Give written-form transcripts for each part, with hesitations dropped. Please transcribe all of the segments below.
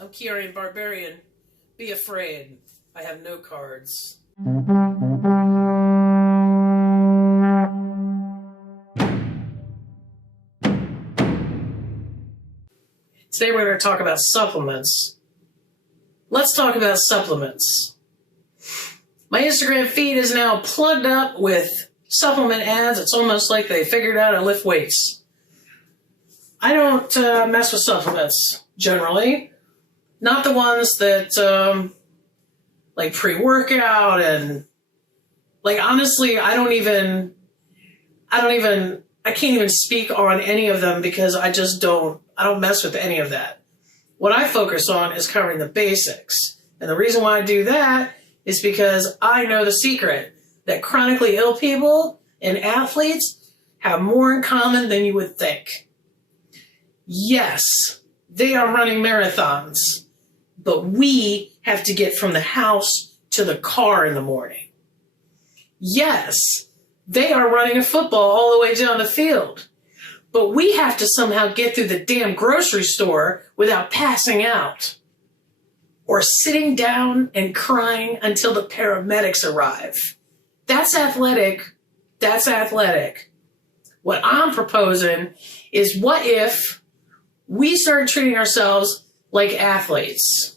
I'm Chiarian Barbarian. Be afraid. I have no cards. Today we're going to talk about supplements. Let's talk about supplements. My Instagram feed is now plugged up with supplement ads. It's almost like they figured out how to lift weights. I don't mess with supplements, generally. Not the ones that, like pre-workout and, like, honestly, I can't even speak on any of them because I don't mess with any of that. What I focus on is covering the basics. And the reason why I do that is because I know the secret that chronically ill people and athletes have more in common than you would think. Yes, they are running marathons, but we have to get from the house to the car in the morning. Yes, they are running a football all the way down the field, but we have to somehow get through the damn grocery store without passing out or sitting down and crying until the paramedics arrive. That's athletic. That's athletic. What I'm proposing is, what if we started treating ourselves like athletes?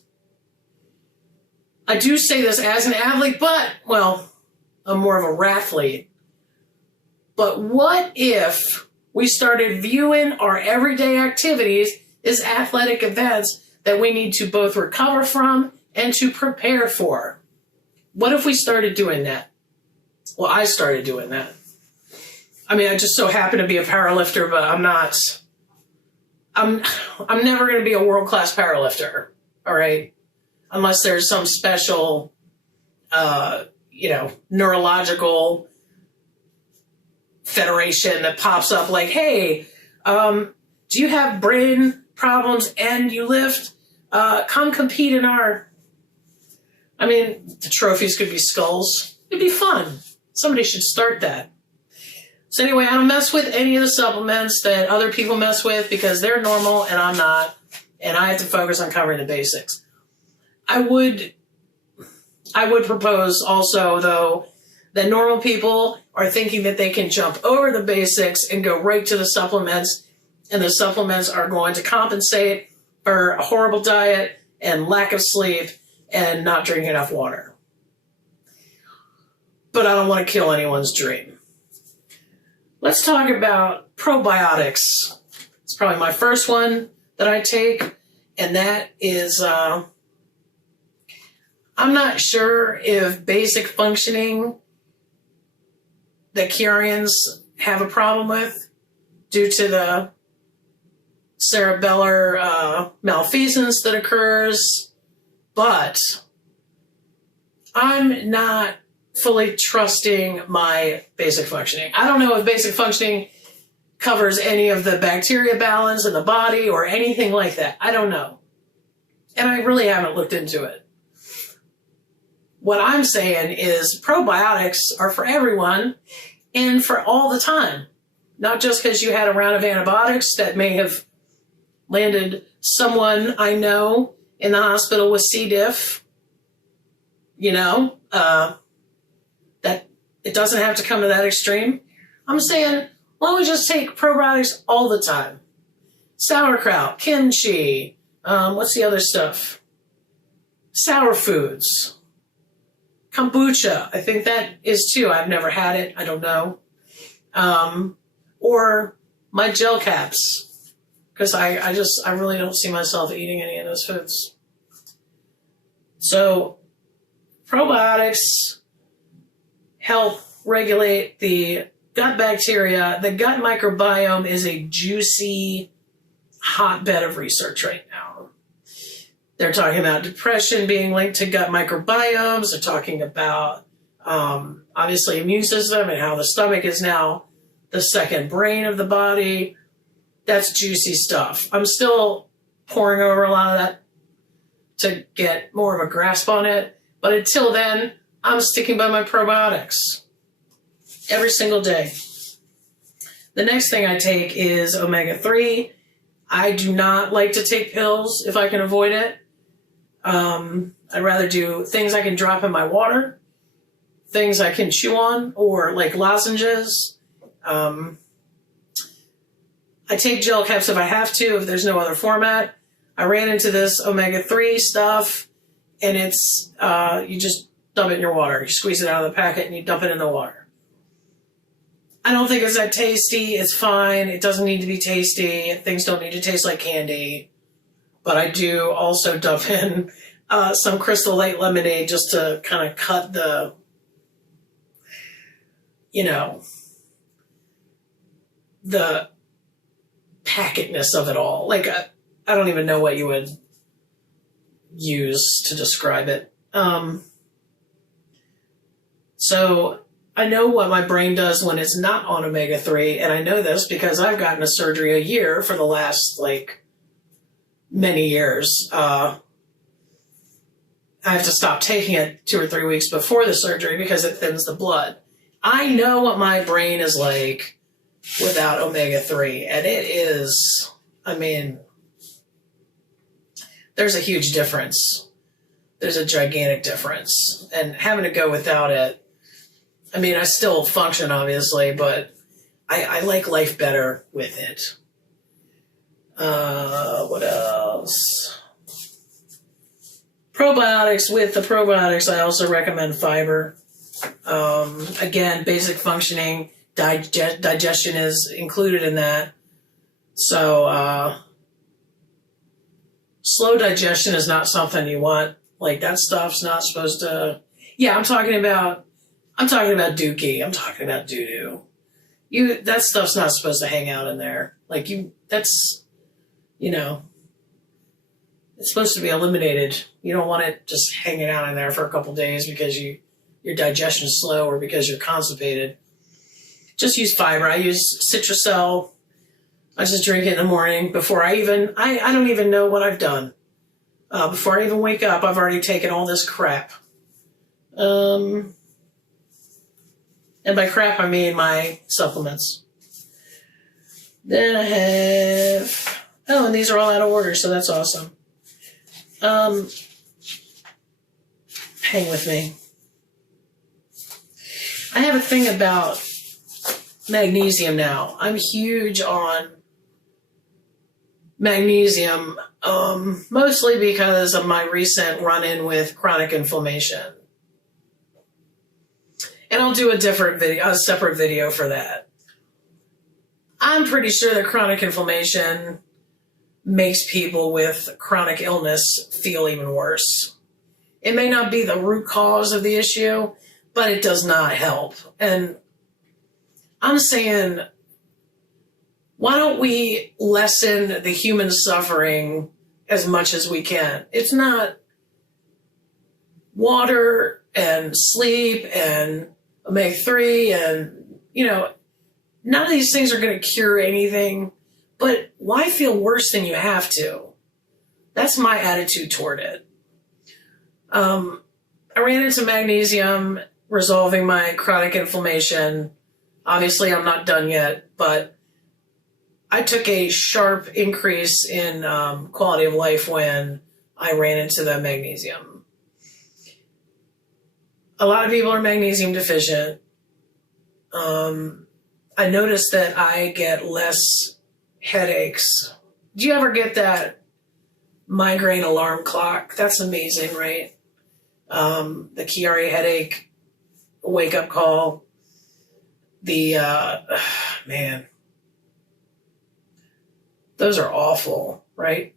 I do say this as an athlete, but, well, I'm more of a rathlete. But what if we started viewing our everyday activities as athletic events that we need to both recover from and to prepare for? What if we started doing that? Well, I started doing that. I mean, I just so happen to be a powerlifter, but I'm never going to be a world-class powerlifter, all right? Unless there's some special, neurological federation that pops up like, hey, do you have brain problems and you lift? Come compete in our... I mean, the trophies could be skulls. It'd be fun. Somebody should start that. So anyway, I don't mess with any of the supplements that other people mess with because they're normal and I'm not, and I have to focus on covering the basics. I would propose also, though, that normal people are thinking that they can jump over the basics and go right to the supplements, and the supplements are going to compensate for a horrible diet and lack of sleep and not drinking enough water. But I don't want to kill anyone's dream. Let's talk about probiotics. It's probably my first one that I take, and that is, I'm not sure if basic functioning that Chiarians have a problem with due to the cerebellar malfeasance that occurs, but I'm not fully trusting my basic functioning. I don't know if basic functioning covers any of the bacteria balance in the body or anything like that. I don't know. And I really haven't looked into it. What I'm saying is probiotics are for everyone and for all the time. Not just because you had a round of antibiotics that may have landed someone I know in the hospital with C. diff. That it doesn't have to come to that extreme. I'm saying, why don't we just take probiotics all the time? Sauerkraut, kimchi, what's the other stuff? Sour foods. Kombucha, I think that is too. I've never had it. I don't know. Or my gel caps, because I really don't see myself eating any of those foods. So probiotics help regulate the gut bacteria. The gut microbiome is a juicy hotbed of research right now. They're talking about depression being linked to gut microbiomes. They're talking about, obviously, immune system and how the stomach is now the second brain of the body. That's juicy stuff. I'm still poring over a lot of that to get more of a grasp on it. But until then, I'm sticking by my probiotics every single day. The next thing I take is omega-3. I do not like to take pills if I can avoid it. I'd rather do things I can drop in my water, things I can chew on, or like lozenges. I take gel caps if I have to, if there's no other format. I ran into this omega-3 stuff, and it's, you just dump it in your water. You squeeze it out of the packet and you dump it in the water. I don't think it's that tasty. It's fine. It doesn't need to be tasty. Things don't need to taste like candy. But I do also dump in some Crystal Light lemonade just to kind of cut the, you know, the packetness of it all. Like, I don't even know what you would use to describe it. So I know what my brain does when it's not on omega-3, and I know this because I've gotten a surgery a year for the last, like, many years. I have to stop taking it 2 or 3 weeks before the surgery because it thins the blood. I know what my brain is like without omega-3, and it is, I mean, there's a huge difference. There's a gigantic difference. And having to go without it, I mean, I still function, obviously, but I like life better with it. What else? Probiotics. With the probiotics, I also recommend fiber. Again, basic functioning, digestion is included in that. So, slow digestion is not something you want. Like, that stuff's not supposed to... Yeah, I'm talking about dookie. I'm talking about doo-doo. That stuff's not supposed to hang out in there. Like, that's, you know, it's supposed to be eliminated. You don't want it just hanging out in there for a couple days because your digestion is slow or because you're constipated. Just use fiber. I use Citracel. I just drink it in the morning before I don't even know what I've done. Before I even wake up, I've already taken all this crap. And by crap, I mean my supplements. Then I have... Oh, and these are all out of order, so that's awesome. Hang with me. I have a thing about magnesium now. I'm huge on magnesium, mostly because of my recent run-in with chronic inflammation. And I'll do a separate video for that. I'm pretty sure that chronic inflammation makes people with chronic illness feel even worse. It may not be the root cause of the issue, but it does not help. And I'm saying, why don't we lessen the human suffering as much as we can? It's not water and sleep and omega-3 and, you know, none of these things are going to cure anything, but why feel worse than you have to? That's my attitude toward it. I ran into magnesium resolving my chronic inflammation. Obviously, I'm not done yet, but I took a sharp increase in quality of life when I ran into the magnesium. A lot of people are magnesium deficient. I noticed that I get less headaches. Do you ever get that migraine alarm clock? That's amazing, right? The Chiari headache wake-up call. Man, those are awful, right?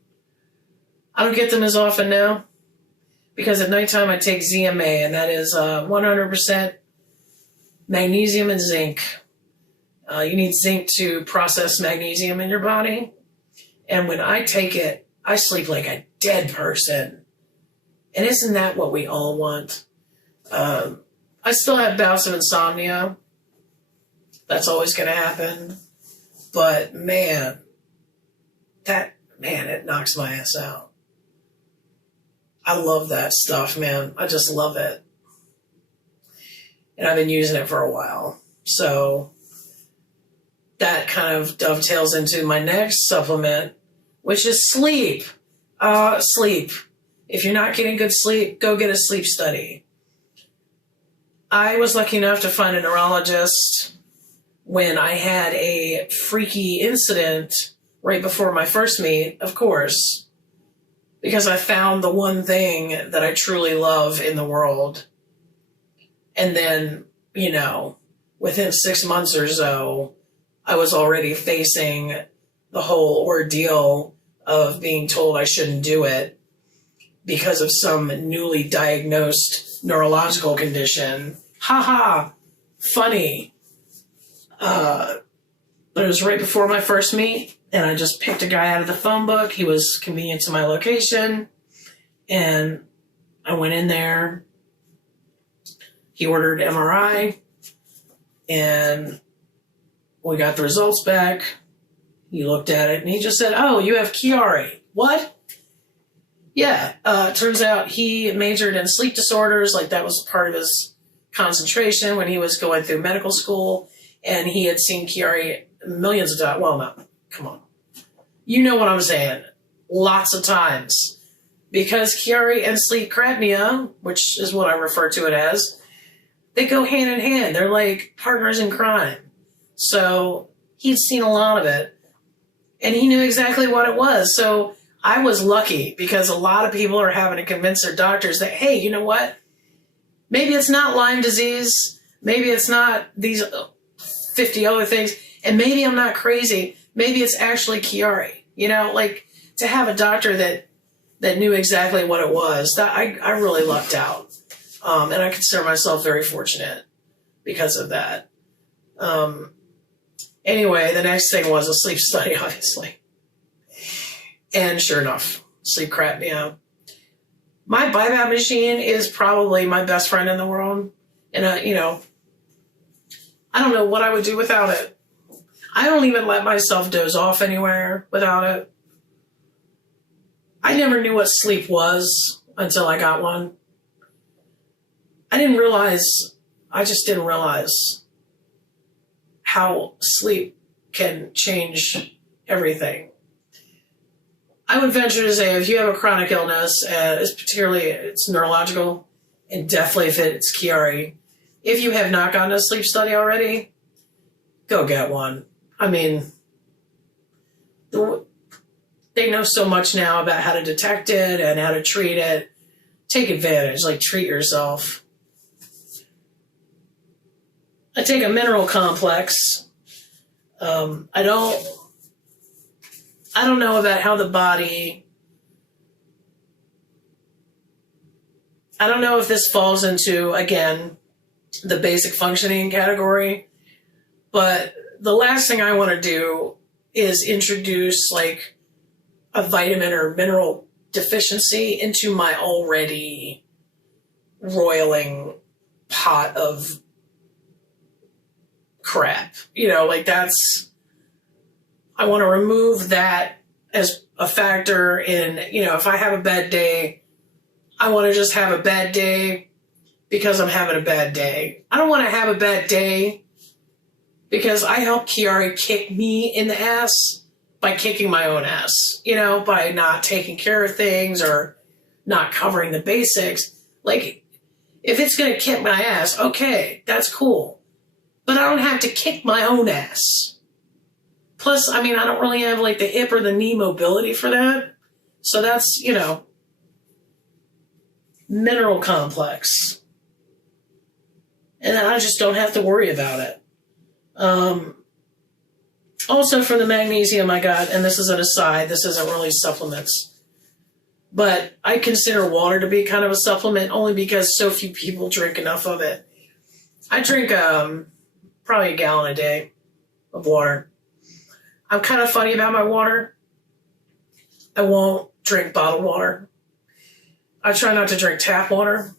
I don't get them as often now because at nighttime I take ZMA, and that is 100% magnesium and zinc. You need zinc to process magnesium in your body. And when I take it, I sleep like a dead person. And isn't that what we all want? I still have bouts of insomnia. That's always going to happen. But man, it knocks my ass out. I love that stuff, man. I just love it. And I've been using it for a while. So that kind of dovetails into my next supplement, which is sleep. Sleep. If you're not getting good sleep, go get a sleep study. I was lucky enough to find a neurologist when I had a freaky incident right before my first meet, of course, because I found the one thing that I truly love in the world. And then, you know, within 6 months or so, I was already facing the whole ordeal of being told I shouldn't do it because of some newly diagnosed neurological condition. Haha, funny. It was right before my first meet, and I just picked a guy out of the phone book. He was convenient to my location, and I went in there. He ordered MRI, and we got the results back. He looked at it, and he just said, "Oh, you have Chiari." What? Yeah, turns out he majored in sleep disorders. Like, that was part of his concentration when he was going through medical school, and he had seen Chiari millions of times. Well, no, come on. You know what I'm saying. Lots of times. Because Chiari and sleep apnea, which is what I refer to it as, they go hand in hand. They're like partners in crime. So he'd seen a lot of it, and he knew exactly what it was. So I was lucky, because a lot of people are having to convince their doctors that, hey, you know what? Maybe it's not Lyme disease. Maybe it's not these 50 other things. And maybe I'm not crazy. Maybe it's actually Chiari. You know, like, to have a doctor that knew exactly what it was, that I really lucked out. And I consider myself very fortunate because of that. Anyway, the next thing was a sleep study, obviously. And sure enough, sleep apnea. My BiPAP machine is probably my best friend in the world. And, you know, I don't know what I would do without it. I don't even let myself doze off anywhere without it. I never knew what sleep was until I got one. I just didn't realize how sleep can change everything. I would venture to say, if you have a chronic illness, it's neurological, and definitely if it's Chiari, if you have not gotten a sleep study already, go get one. I mean, they know so much now about how to detect it and how to treat it. Take advantage, like, treat yourself. I take a mineral complex. I don't know about how the body, I don't know if this falls into, again, the basic functioning category, but the last thing I want to do is introduce, like, a vitamin or mineral deficiency into my already roiling pot of crap. You know, like, I want to remove that as a factor in, you know, if I have a bad day, I want to just have a bad day because I'm having a bad day. I don't want to have a bad day because I help Chiari kick me in the ass by kicking my own ass, you know, by not taking care of things or not covering the basics. Like, if it's going to kick my ass, okay, that's cool. But I don't have to kick my own ass. Plus, I mean, I don't really have, like, the hip or the knee mobility for that. So that's, you know, mineral complex. And then I just don't have to worry about it. Also, for the magnesium I got, and this is an aside, this isn't really supplements, but I consider water to be kind of a supplement only because so few people drink enough of it. I drink probably a gallon a day of water. I'm kind of funny about my water. I won't drink bottled water. I try not to drink tap water.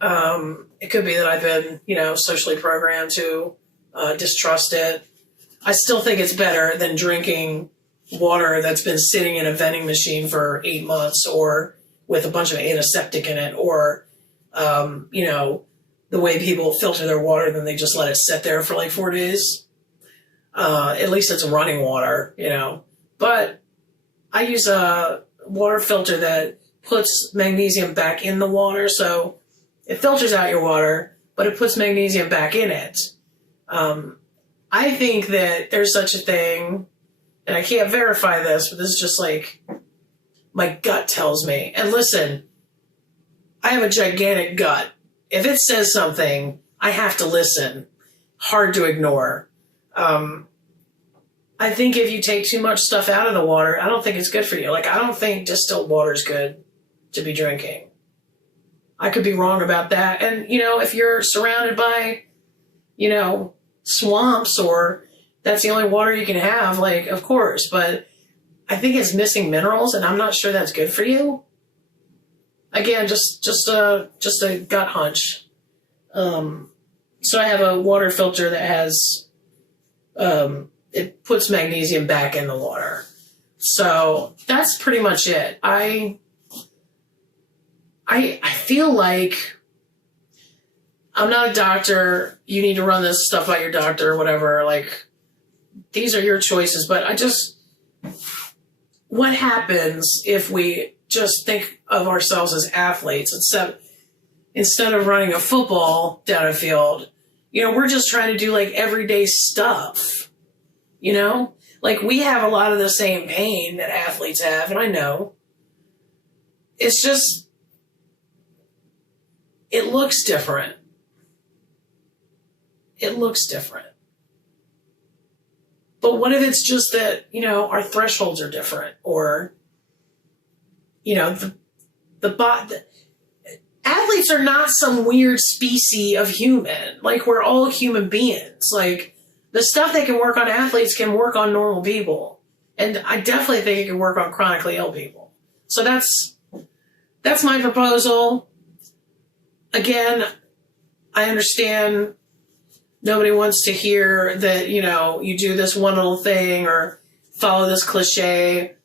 It could be that I've been, you know, socially programmed to distrust it. I still think it's better than drinking water that's been sitting in a vending machine for 8 months, or with a bunch of antiseptic in it, or, you know, the way people filter their water, then they just let it sit there for like 4 days. At least it's running water, you know. But I use a water filter that puts magnesium back in the water. So it filters out your water, but it puts magnesium back in it. I think that there's such a thing, and I can't verify this, but this is just like my gut tells me. And listen, I have a gigantic gut. If it says something, I have to listen. Hard to ignore. I think if you take too much stuff out of the water, I don't think it's good for you. Like, I don't think distilled water is good to be drinking. I could be wrong about that. And, you know, if you're surrounded by, you know, swamps, or that's the only water you can have, like, of course. But I think it's missing minerals, and I'm not sure that's good for you. Again, just a gut hunch. So I have a water filter that has, it puts magnesium back in the water. So that's pretty much it. I feel like, I'm not a doctor. You need to run this stuff by your doctor or whatever. Like, these are your choices. But what happens if we just think of ourselves as athletes, instead of running a football down a field? You know, we're just trying to do like everyday stuff, you know? Like, we have a lot of the same pain that athletes have, and I know. It's just, it looks different. It looks different. But what if it's just that, you know, our thresholds are different, or, you know, athletes are not some weird species of human. Like, we're all human beings. Like, the stuff that can work on athletes can work on normal people. And I definitely think it can work on chronically ill people. So that's my proposal. Again, I understand nobody wants to hear that, you know, you do this one little thing or follow this cliche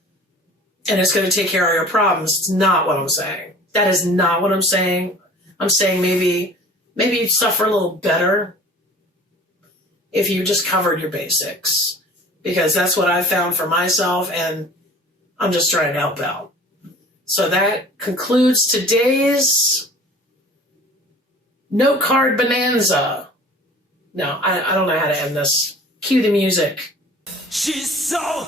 and it's going to take care of your problems. It's not what I'm saying. That is not what I'm saying. I'm saying maybe you'd suffer a little better if you just covered your basics, because that's what I found for myself, and I'm just trying to help out. So that concludes today's note card bonanza. No, I don't know how to end this. Cue the music. She's so